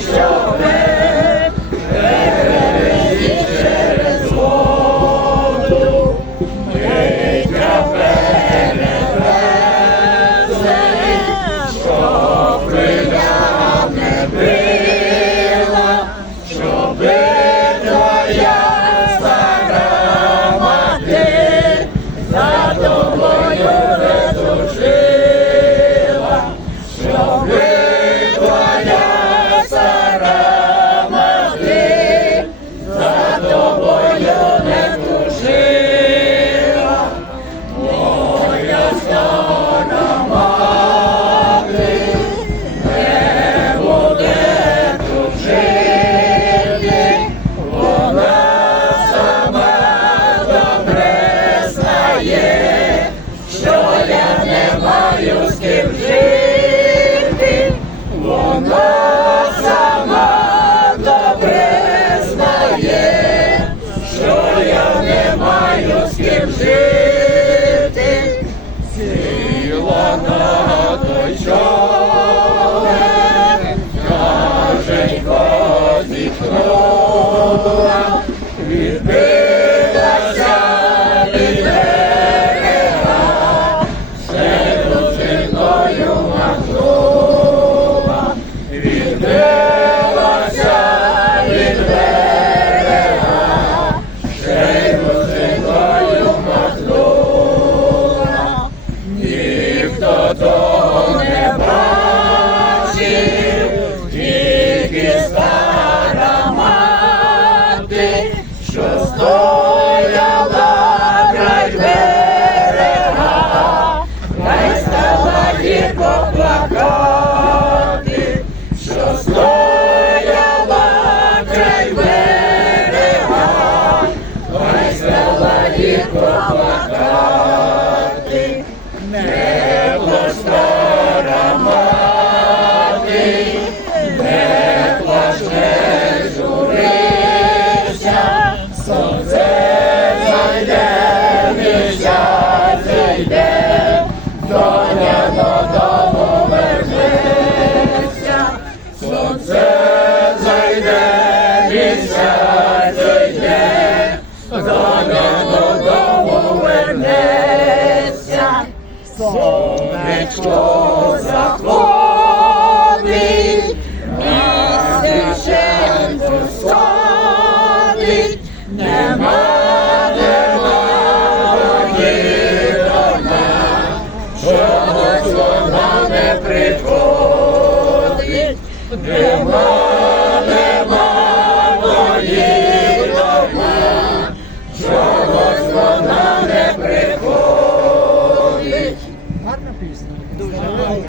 Show me. Бога відбилася від берега, ще дружиною Махнова відбилася. що стояла край берега, та й стала їх поплакати. сонечко заходить, місяченко садить, нема немає до нас, що вона не приходить, нема нема.